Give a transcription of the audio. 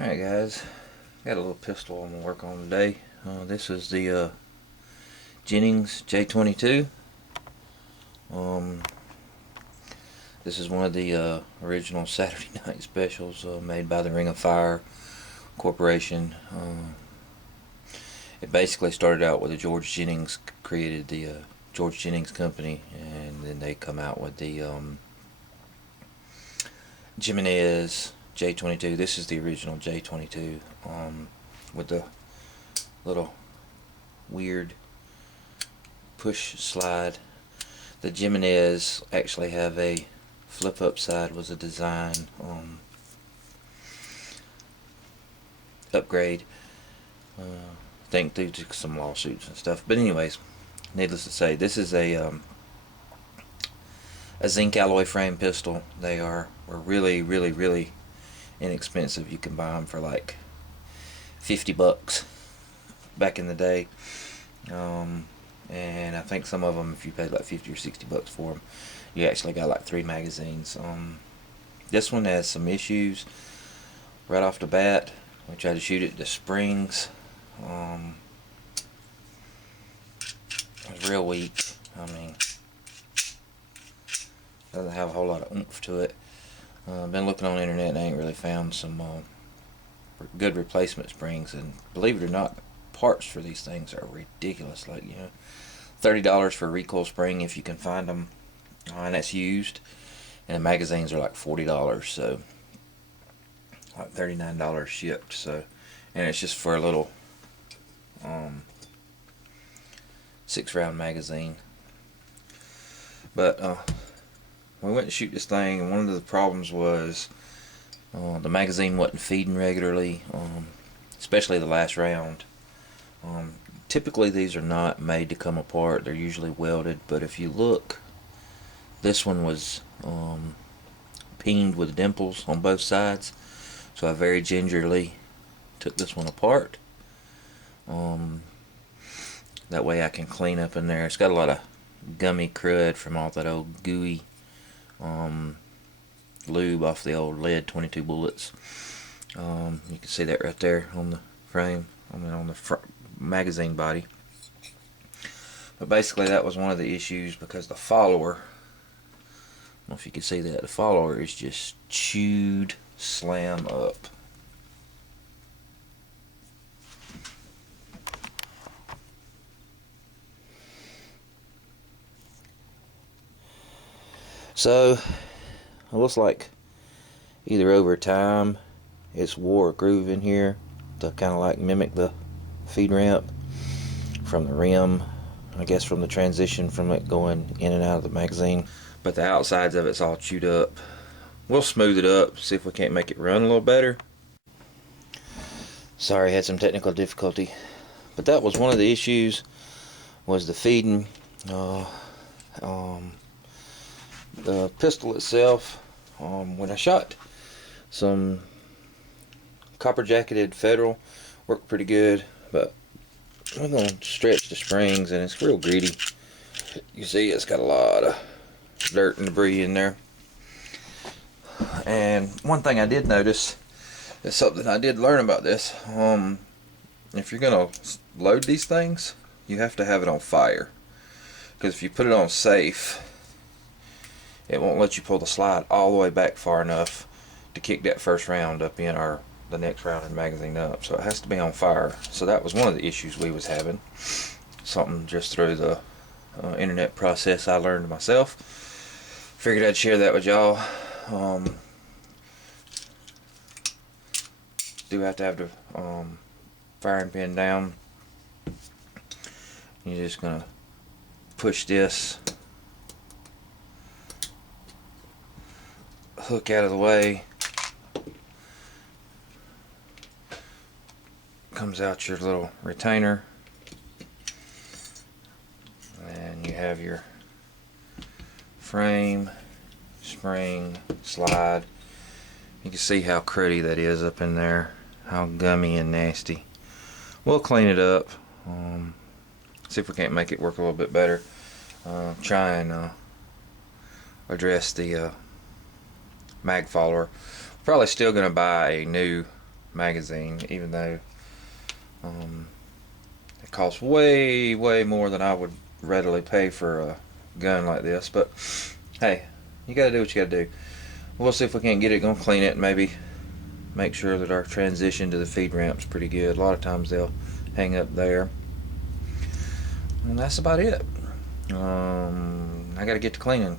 Alright guys, got a little pistol I'm going to work on today. This is the Jennings J22. This is one of the original Saturday night specials made by the Ring of Fire Corporation. It basically started out with George Jennings created the George Jennings Company, and then they come out with the Jennings J22. This is the original J22 with the little weird push slide. The Jennings actually have a flip up side, was a design upgrade. I think due to some lawsuits and stuff. But anyways, needless to say, this is a zinc alloy frame pistol. They were really inexpensive. You can buy them for like $50 back in the day, and I think some of them, if you paid like $50 or $60 for them, you actually got like 3 magazines. This one has some issues right off the bat. We tried to shoot it. The springs was real weak. I mean, doesn't have a whole lot of oomph to it. Been looking on the internet and I ain't really found some good replacement springs, and believe it or not, the parts for these things are ridiculous. Like, you know, $30 for a recoil spring if you can find them, and that's used, and the magazines are like $40, so like $39 shipped. So, and it's just for a little 6-round magazine. But we went to shoot this thing, and one of the problems was the magazine wasn't feeding regularly, especially the last round. Typically these are not made to come apart. They're usually welded, but if you look, this one was peened with dimples on both sides, so I very gingerly took this one apart. That way I can clean up in there. It's got a lot of gummy crud from all that old gooey lube off the old lead 22 bullets. You can see that right there on the frame, on the magazine body. But basically that was one of the issues, because the follower, I don't know if you can see that, the follower is just chewed slam up. So it looks like either over time it's wore a groove in here to kind of like mimic the feed ramp from the rim, I guess from the transition from it going in and out of the magazine. But the outsides of it's all chewed up. We'll smooth it up, see if we can't make it run a little better. Sorry, had some technical difficulty, but that was one of the issues, was the feeding. The pistol itself, when I shot some copper jacketed Federal, worked pretty good, but I'm going to stretch the springs and it's real greedy. You see it's got a lot of dirt and debris in there. And one thing I did notice is something I did learn about this. If you're going to load these things, you have to have it on fire, because if you put it on safe, it won't let you pull the slide all the way back far enough to kick that first round up in, or the next round in the magazine up. So it has to be on fire. So that was one of the issues we was having. Something just through the internet process I learned myself. Figured I'd share that with y'all. Do have to have the firing pin down. You're just gonna push this hook out of the way. Comes out your little retainer, and you have your frame, spring, slide. You can see how cruddy that is up in there, how gummy and nasty. We'll clean it up, see if we can't make it work a little bit better. Try and address the mag follower. Probably still going to buy a new magazine, even though it costs way more than I would readily pay for a gun like this. But hey, you gotta do what you gotta do. We'll see if we can't get it, gonna clean it, and maybe make sure that our transition to the feed ramp's pretty good. A lot of times they'll hang up there, and that's about it. I gotta get to cleaning.